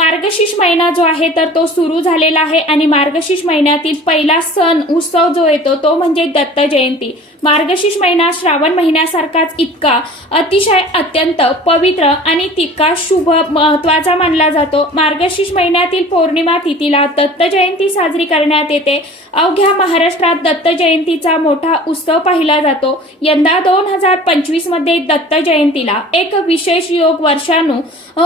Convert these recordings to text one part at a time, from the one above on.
मार्गशीर्ष महिना जो आहे तर तो सुरू झालेला आहे आणि मार्गशीर्ष महिन्यातील पहिला सण उत्सव जो येतो तो म्हणजे दत्त जयंती. मार्गशीर्ष महिना श्रावण महिन्यासारखाच इतका अतिशय अत्यंत पवित्र आणि तितका शुभ महत्त्वाचा मानला जातो. मार्गशीर्ष महिन्यातील पौर्णिमा तिथीला दत्त जयंती साजरी करण्यात येते. अवघ्या महाराष्ट्रात दत्त जयंतीचा मोठा उत्सव पाहिला जातो. यंदा दोन हजार पंचवीसमध्ये दत्त जयंतीला एक विशेष योग वर्षानु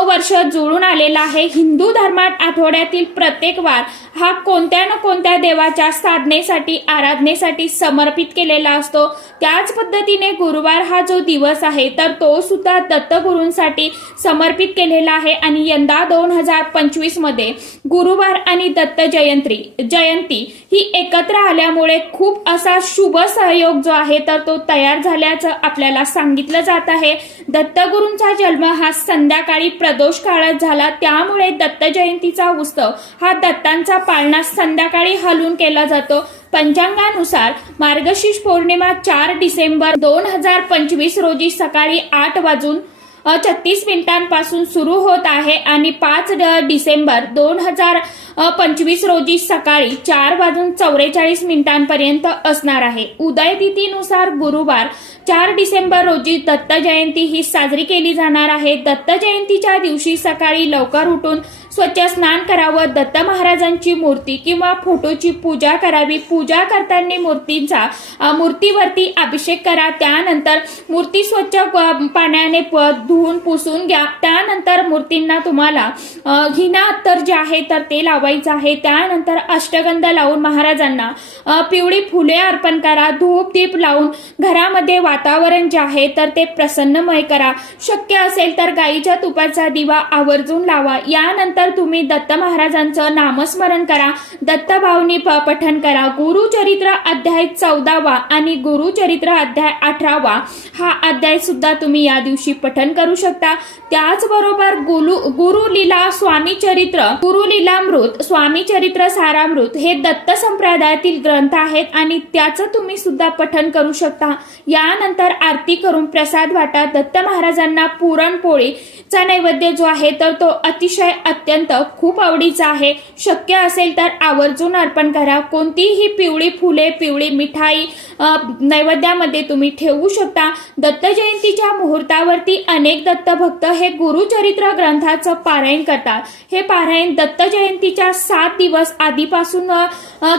वर्ष जुळून आलेला आहे. हिंदू धर्मात आठवड्यातील प्रत्येक वार हा कोणत्या ना कोणत्या देवाच्या साधनेसाठी आराधनेसाठी समर्पित केलेला असतो. त्याच पद्धतीने गुरुवार हा जो दिवस आहे तर तो सुद्धा दत्तगुरूंसाठी समर्पित केलेला आहे. आणि यंदा दोन हजार पंचवीसमध्ये गुरुवार आणि दत्त जयंती जयंती ही एकत्र आल्यामुळे खूप असा शुभ सहयोग जो आहे तर तो तयार झाल्याचं आपल्याला सांगितलं जात आहे. दत्तगुरूंचा जन्म हा संध्याकाळी प्रदोष काळात झाला. त्यामुळे दत्त जयंतीचा उत्सव. हा दत्तांचा पाळणा संध्याकाळी हलून केला जातो. पंचांगानुसार मार्गशीर्ष पौर्णिमा चार डिसेंबर दोन हजार पंचवीस रोजी सकाळी आठ वाजून छत्तीस मिनिटांपासून सुरू होत आहे आणि पाच डिसेंबर दोन हजार पंचवीस रोजी सकाळी चार वाजून चौवेचाळीस मिनिटांपर्यंत असणार आहे. उदयतिथीनुसार गुरुवार चार डिसेंबर रोजी दत्त जयंती ही साजरी केली जाणार आहे. दत्त जयंतीच्या दिवशी सकाळी लवकर उठून स्वच्छ स्नान करावं. दत्त महाराजांची मूर्ती किंवा फोटोची पूजा करावी. पूजा करताना मूर्तींचा मूर्तीवरती अभिषेक करा. त्यानंतर मूर्ती स्वच्छ पाण्याने धुवून पुसून घ्या. त्यानंतर मूर्तींना तुम्हाला हिना अत्तर जे आहे तर ते लावायचं आहे. त्यानंतर अष्टगंध लावून महाराजांना पिवळी फुले अर्पण करा धूप दीप लावून घरामध्ये वातावरण जे आहे तर ते प्रसन्नमय करा. शक्य असेल तर गाईच्या तुपाचा दिवा आवर्जून लावा. यानंतर तुम्ही दत्त महाराजांचं नामस्मरण करा. दत्तभावनी पठण करा. गुरुचरित्र अध्याय चौदावा आणि गुरुचरित्र अध्याय अठरावा हा अध्याय सुद्धा तुम्ही या दिवशी पठण करू शकता. त्याचबरोबर गुरु गुरु लीला स्वामी चरित्र गुरुलीलामृत सारामृत स्वामी चरित्र सारामृत हे दत्त संप्रदायातील ग्रंथ आहेत आणि त्याचं तुम्ही सुद्धा पठन करू शकता. यानंतर आरती करून प्रसाद वाटा. दत्त महाराजांना पुरणपोळीचा नैवेद्य जो आहे तर तो अतिशय अत्यंत खूप आवडीचा आहे. शक्य असेल तर आवर्जून अर्पण करा. कोणतीही पिवळी फुले पिवळी मिठाई नैवेद्यामध्ये तुम्ही ठेवू शकता. दत्त जयंतीच्या मुहूर्तावरती अनेक दत्तभक्त हे गुरुचरित्र ग्रंथाचं पारायण करतात. हे पारायण दत्त जयंतीच्या सात दिवस आधीपासून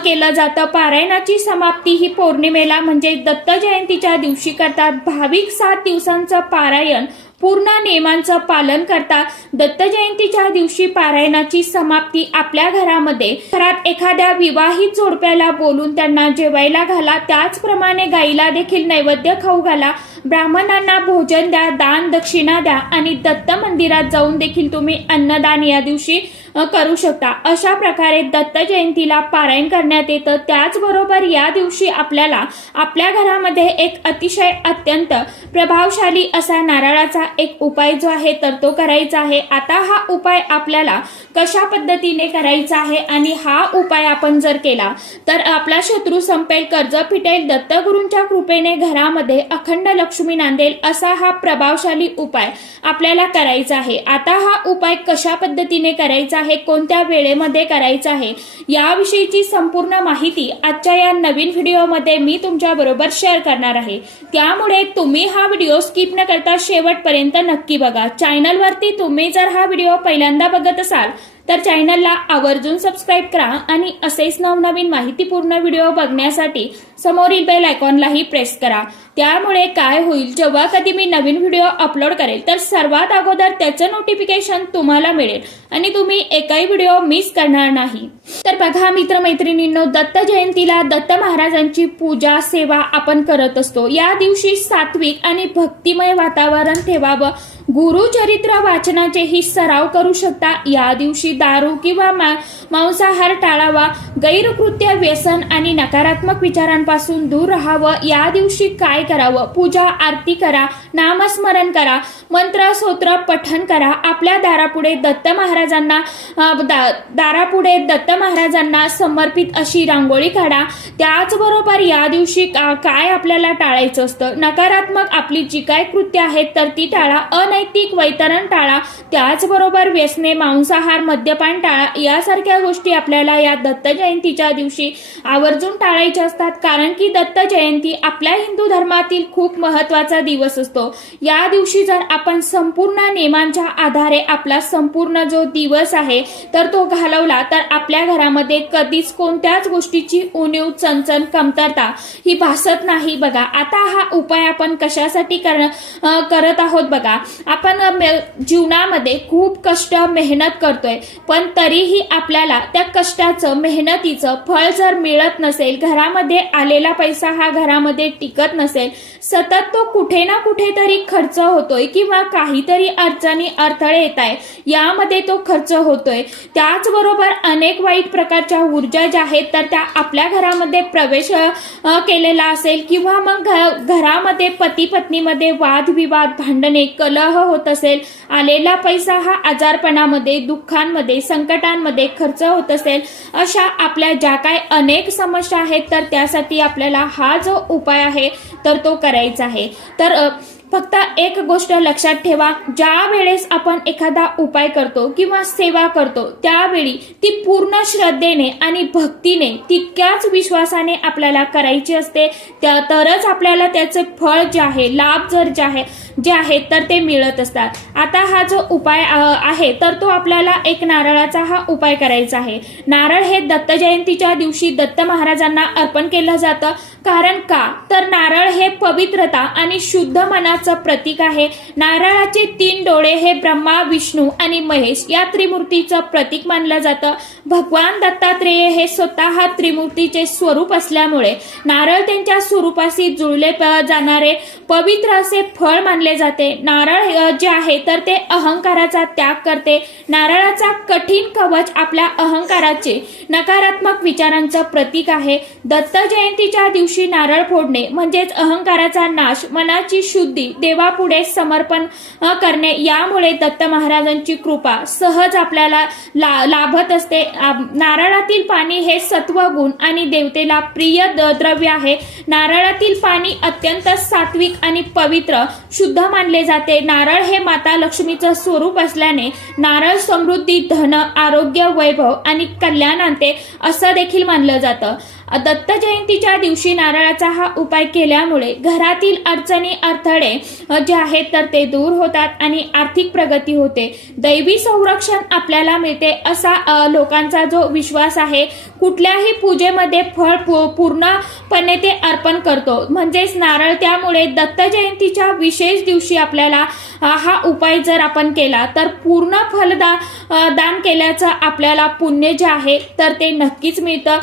केलं जातं. पारायणाची समाप्ती ही पौर्णिमेला म्हणजे दत्त जयंतीच्या दिवशी करतात. भाविक सात दिवसांचं पारायण पूर्ण नियमांचं पालन करता दत्त जयंतीच्या दिवशी पारायणाची समाप्ती आपल्या घरामध्ये. घरात एखाद्या विवाहित जोडप्याला बोलून त्यांना जेवायला घाला. त्याचप्रमाणे गाईला देखील नैवेद्य खाऊ घाला. ब्राह्मणांना भोजन द्या दान दक्षिणा द्या आणि दत्त मंदिरात जाऊन देखील तुम्ही अन्नदान या दिवशी करू शकता. अशा प्रकारे दत्त जयंतीला पारायण करण्यात येतं. त्याचबरोबर या दिवशी आपल्याला आपल्या घरामध्ये एक अतिशय अत्यंत प्रभावशाली असा नारळाचा एक उपाय जो आहे तर तो करायचा आहे. आता हा उपाय आपल्याला कशा पद्धतीने करायचा आहे आणि हा उपाय आपण जर केला तर आपला शत्रू संपेल कर्ज फिटेल दत्तगुरूंच्या कृपेने घरामध्ये अखंड लक्ष्मी नांदेल असा हा प्रभावशाली उपाय आपल्याला करायचा आहे. आता हा उपाय कशा पद्धतीने करायचा आहे कोणत्या वेळेमध्ये करायचं आहे याविषयीची संपूर्ण माहिती आजच्या या नवीन व्हिडिओमध्ये मी तुमच्याबरोबर शेअर करणार आहे. त्यामुळे तुम्ही हा व्हिडिओ स्किप न करता शेवटपर्यंत नक्की बघा. चॅनलवरती तुम्ही जर हा व्हिडिओ पहिल्यांदा बघत असाल तर चॅनलला आवर्जून सबस्क्राईब करा आणि असेच नवनवीन माहितीपूर्ण व्हिडिओ बघण्यासाठी समोरील बेल आयकॉनलाही प्रेस करा. त्यामुळे काय होईल जेव्हा कधी मी नवीन व्हिडिओ अपलोड करेल तर सर्वात अगोदर त्याचं नोटिफिकेशन तुम्हाला मिळेल आणि तुम्ही एकही व्हिडिओ मिस करणार नाही. तर बघा मित्रमैत्रिणींनो दत्त जयंतीला दत्त महाराजांची पूजा सेवा आपण करत असतो. या दिवशी सात्विक आणि भक्तिमय वातावरण ठेवावं गुरुचरित्र वाचनाचेही सराव करू शकता. या दिवशी दारू किंवा मा- मांसाहार टाळावा गैरकृत्य व्यसन आणि नकारात्मक विचारांपासून दूर राहावं. या दिवशी काय करावं? पूजा आरती करा नामस्मरण करा मंत्र स्तोत्र पठन करा. आपल्या दारापुढे दत्त महाराजांना दा- दारापुढे दत्त महाराजांना समर्पित अशी रांगोळी काढा. त्याचबरोबर या दिवशी का- काय आपल्याला टाळायचं असतं? नकारात्मक आपली जी काय कृत्य आहेत तर ती टाळा. अन अनैतिक वैतरण टाळा. त्याचबरोबर व्यसने मांसाहार मद्यपान टाळा यासारख्या गोष्टी आपल्याला या दत्त जयंतीच्या दिवशी आवर्जून टाळायच्या असतात. कारण की दत्त जयंती आपल्या हिंदू धर्मातील खूप महत्त्वाचा दिवस असतो. या दिवशी जर आपण संपूर्ण नियमांच्या आधारे आपला संपूर्ण जो दिवस आहे तर तो घालवला तर आपल्या घरामध्ये कधीच कोणत्याच गोष्टीची उणीव चणचण कमतरता ही भासत नाही बघा. आता हा उपाय आपण कशासाठी कर करत आहोत बघा. आपण मे- जीवनामध्ये खूप कष्ट मेहनत करतोय पण तरीही आपल्याला त्या कष्टाचं मेहनतीचं फळ जर मिळत नसेल घरामध्ये आलेला पैसा हा घरामध्ये टिकत नसेल सतत तो कुठे ना कुठेतरी खर्च होतोय किंवा काहीतरी अडचणी अडथळे येत आहे यामध्ये तो खर्च होतोय. त्याचबरोबर अनेक वाईट प्रकारच्या ऊर्जा ज्या आहेत तर त्या आपल्या घरामध्ये प्रवेश केलेला असेल किंवा मग घ- घरामध्ये पती पत्नीमध्ये वादविवाद भांडणे कलह होत असेल. आलेला पैसा हा आजारपणामध्ये दुःखांमध्ये संकटांमध्ये खर्च होत असेल. अशा आपल्या ज्या काय अनेक समस्या आहेत तर त्यासाठी आपल्याला हा जो उपाय आहे तर तो करायचा आहे. तर फक्त एक गोष्ट लक्षात ठेवा. ज्या वेळेस आपण एखादा उपाय करतो किंवा सेवा करतो त्यावेळी ती पूर्ण श्रद्धेने आणि भक्तीने तितक्याच विश्वासाने आपल्याला करायची असते. त्या तरच आपल्याला त्याचे फळ जे आहे लाभ जर जे आहे जे आहेत तर ते मिळत असतात. आता हा जो उपाय आहे तर तो आपल्याला एक नारळाचा हा उपाय करायचा आहे. नारळ हे दत्त जयंतीच्या दिवशी दत्त महाराजांना अर्पण केलं जातं. कारण का? तर नारळ हे पवित्रता आणि शुद्ध मनाचं प्रतीक आहे. नारळाचे तीन डोळे हे ब्रह्मा विष्णू आणि महेश या त्रिमूर्तीचं प्रतीक मानलं जातं. भगवान दत्तात्रेय हे स्वतः त्रिमूर्तीचे स्वरूप असल्यामुळे नारळ त्यांच्या स्वरूपाशी जुळले जाणारे पवित्र असे फळ मानले जाते. नारळ जे आहे तर ते अहंकाराचा त्याग करते. नारळाचा कठीण कवच आपल्या अहंकाराचे नकारात्मक विचारांचं प्रतीक आहे. दत्त जयंतीच्या दिवशी नारळ फोडणे म्हणजेच अहंकाराचा नाश मनाची शुद्धी देवापुढे समर्पण करणे यामुळे दत्त महाराजांची कृपा सहज आपल्याला ला- लाभत असते. नारळातील पाणी हे सत्वगुण आणि देवतेला प्रिय द्रव्य आहे. नारळातील पाणी अत्यंत सात्विक आणि पवित्र शुद्ध शुद्ध मानले जाते. नारळ हे माता लक्ष्मीचं स्वरूप असल्याने नारळ समृद्धी धन आरोग्य वैभव आणि कल्याण आणते असं देखील मानलं जातं. दत्त जयंतीच्या दिवशी नारळाचा हा उपाय केल्यामुळे घरातील अडचणी अडथळे जे आहेत तर ते दूर होतात आणि आर्थिक प्रगती होते. दैवी संरक्षण आपल्याला मिळते असा लोकांचा जो विश्वास आहे कुठल्याही पूजेमध्ये फळ पूर्णपणे ते अर्पण करतो. म्हणजेच नारळ त्यामुळे दत्त जयंतीच्या विशेष दिवशी आपल्याला हा उपाय जर आपण केला तर पूर्ण फलदा दान केल्याचं आपल्याला पुण्य जे आहे तर ते नक्कीच मिळतं.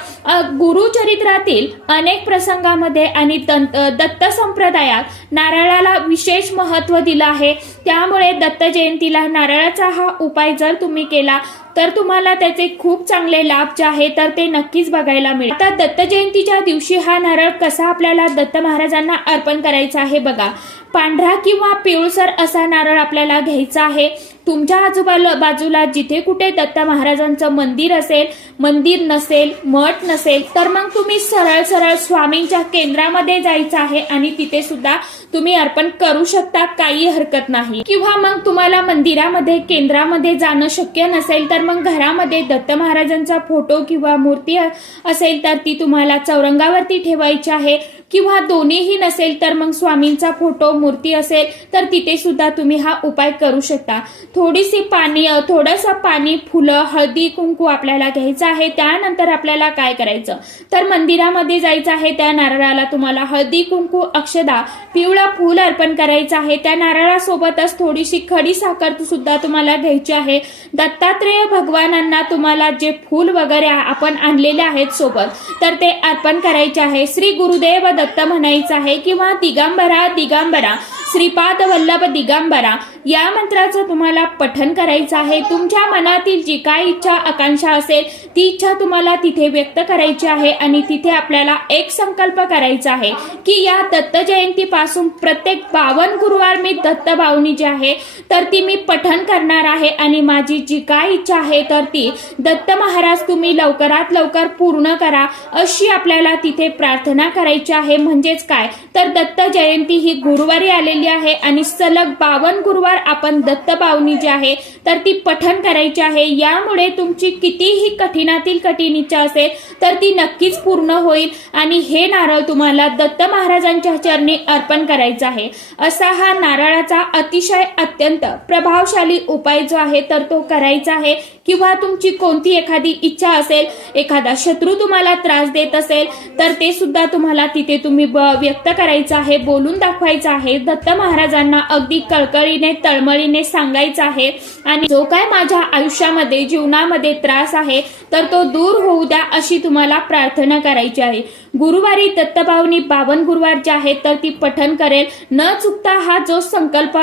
गुरु चरित्रातील अनेक प्रसंगामध्ये आणि दंत- दत्त संप्रदायात नारळाला विशेष महत्त्व दिलं आहे. त्यामुळे दत्त जयंतीला नारळाचा हा उपाय जर तुम्ही केला तर तुम्हाला त्याचे खूप चांगले लाभ जे आहे तर ते नक्कीच बघायला मिळेल. आता दत्त जयंतीच्या दिवशी हा नारळ कसा आपल्याला दत्त महाराजांना अर्पण करायचा आहे बघा. पांढरा किंवा पिवळसर असा नारळ आपल्याला घ्यायचा आहे. तुमच्या आजूबाजू बाजूला जिथे कुठे दत्त महाराजांचं मंदिर असेल मंदिर नसेल मठ नसेल तर मग तुम्ही सरळ सरळ स्वामींच्या केंद्रामध्ये जायचं आहे आणि तिथे सुद्धा तुम्ही अर्पण करू शकता काही हरकत नाही. किंवा मग तुम्हाला मंदिरामध्ये केंद्रामध्ये जाणं शक्य नसेल तर मग घरामध्ये दत्त महाराजांचा फोटो किंवा मूर्ती असेल तर ती तुम्हाला चौरंगावरती ठेवायची आहे. किंवा दोन्हीही नसेल तर मग स्वामींचा फोटो मूर्ती असेल तर तिथे सुद्धा तुम्ही हा उपाय करू शकता. थोडीशी पाणी थोडंसं पाणी फुलं हळदी कुंकू आपल्याला घ्यायचं आहे. त्यानंतर आपल्याला काय करायचं? तर मंदिरामध्ये जायचं आहे. त्या नारळाला तुम्हाला हळदी कुंकू अक्षदा पिवळं फूल अर्पण करायचं आहे. त्या नारळासोबतच थोडीशी खडी साखर सुद्धा तुम्हाला घ्यायची आहे. दत्तात्रेय भगवानांना तुम्हाला जे फूल वगैरे आपण आणलेले आहेत सोबत तर ते अर्पण करायचे आहे. श्री गुरुदेव दत्त म्हणायचं आहे किंवा दिगंबरा दिगंबरा. श्रीपाद वल्लभ दिगंबरा. या मंत्राचं तुम्हाला पठन करायचं आहे. तुमच्या मनातील जी काय इच्छा आकांक्षा असेल ती इच्छा तुम्हाला तिथे व्यक्त करायची आहे आणि तिथे आपल्याला एक संकल्प करायचा आहे की या दत्त जयंती पासून प्रत्येक बावन गुरुवार मी दत्त भावनी जी आहे तर ती मी पठन करणार आहे आणि माझी जी काय इच्छा आहे तर ती दत्त महाराज तुम्ही लवकरात लवकर पूर्ण करा अशी आपल्याला तिथे प्रार्थना करायची आहे. म्हणजेच काय? तर दत्त जयंती ही गुरुवारी आलेली आहे आणि सलग बावन गुरुवार आपण दत्तपावनी जी आहे तर ती पठन करायची आहे. यामुळे तुमची कितीही कठीणातील कठीण इच्छा असेल तर ती नक्कीच पूर्ण होईल. आणि हे नारळ तुम्हाला दत्त महाराजांच्या चरणी अर्पण करायचं आहे. असा हा नारळाचा अतिशय अत्यंत प्रभावशाली उपाय जो आहे तर तो करायचा आहे. किंवा तुमची कोणती एखादी इच्छा असेल एखादा शत्रू तुम्हाला त्रास देत असेल तर ते सुद्धा तुम्हाला तिथे तुम्ही व्यक्त करायचं आहे बोलून दाखवायचं आहे. दत्त महाराजांना अगदी कळकळीने तळमळीने सांगायचं आहे. आणि जो काय माझ्या आयुष्यामध्ये जीवनामध्ये त्रास आहे तर तो दूर होऊ द्या अशी तुम्हाला प्रार्थना करायची आहे. गुरुवारी दत्तभावनी बावन गुरुवार जे आहेत तर ती पठन करेल. न चुकता हा जो संकल्प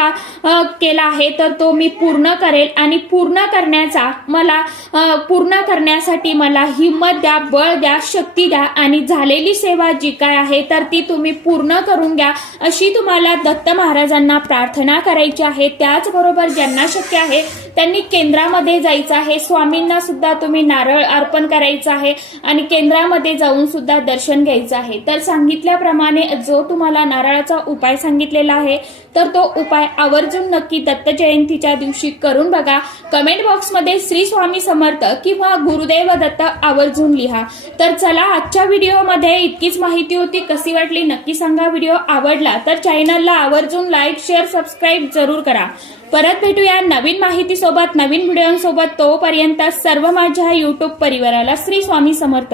केला आहे तर तो मी पूर्ण करेल. आणि पूर्ण करण्याचा मला पूर्ण करण्यासाठी मला हिंमत द्या बळ द्या शक्ती द्या. आणि झालेली सेवा जी काय आहे तर ती तुम्ही पूर्ण करून घ्या अशी तुम्हाला दत्त महाराजांना प्रार्थना करायची आहे. त्याचबरोबर ज्यांना शक्य आहे त्यांनी केंद्रामध्ये जायचं आहे. स्वामींना सुद्धा तुम्ही नारळ अर्पण करायचं आहे. आणि केंद्रामध्ये जाऊन सुद्धा दर्शन घ्यायचं आहे. तर सांगितल्याप्रमाणे जो तुम्हाला नारळाचा उपाय सांगितलेला आहे तर तो उपाय आवर्जून नक्की दत्त जयंतीच्या दिवशी करून बघा. कमेंट बॉक्समध्ये श्री स्वामी समर्थ किंवा गुरुदेव दत्त आवर्जून लिहा. तर चला आजच्या व्हिडिओमध्ये इतकीच माहिती होती. कशी वाटली नक्की सांगा. व्हिडिओ आवडला तर चॅनलला आवर्जून लाईक शेअर सबस्क्राईब जरूर करा. परत भेटूया नवीन माहितीसोबत नवीन व्हिडिओसोबत. तोपर्यंत सर्व माझ्या यूट्यूब परिवाराला श्री स्वामी समर्थ.